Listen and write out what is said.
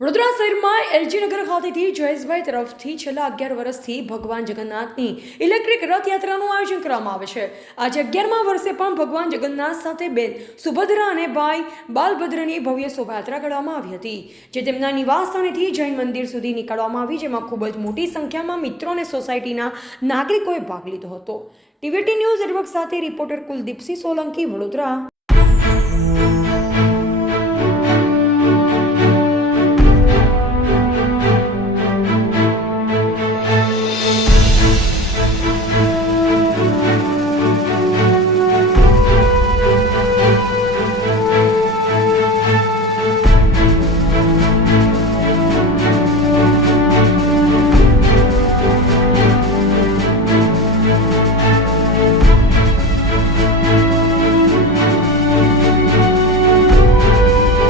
વડોદરા શહેરમાં એલજીનગર ખાતેથી જયેશભાઈ તરફથી છેલ્લા અગિયાર વર્ષથી ભગવાન જગન્નાથની ઇલેક્ટ્રિક રથયાત્રાનું આયોજન કરવામાં આવે છે. આજે અગિયારમા વર્ષે પણ ભગવાન જગન્નાથ સાથે બેન સુભદ્રા અને ભાઈ બાલભદ્રની ભવ્ય શોભાયાત્રા કાઢવામાં આવી હતી, જે તેમના નિવાસ સ્થાનેથી જૈન મંદિર સુધી નીકળવામાં આવી, જેમાં ખૂબ જ મોટી સંખ્યામાં મિત્રો અને સોસાયટીના નાગરિકોએ ભાગ લીધો હતો. ટીવીટી ન્યૂઝ નેટવર્ક સાથે રિપોર્ટર કુલદીપસિંહ સોલંકી, વડોદરા.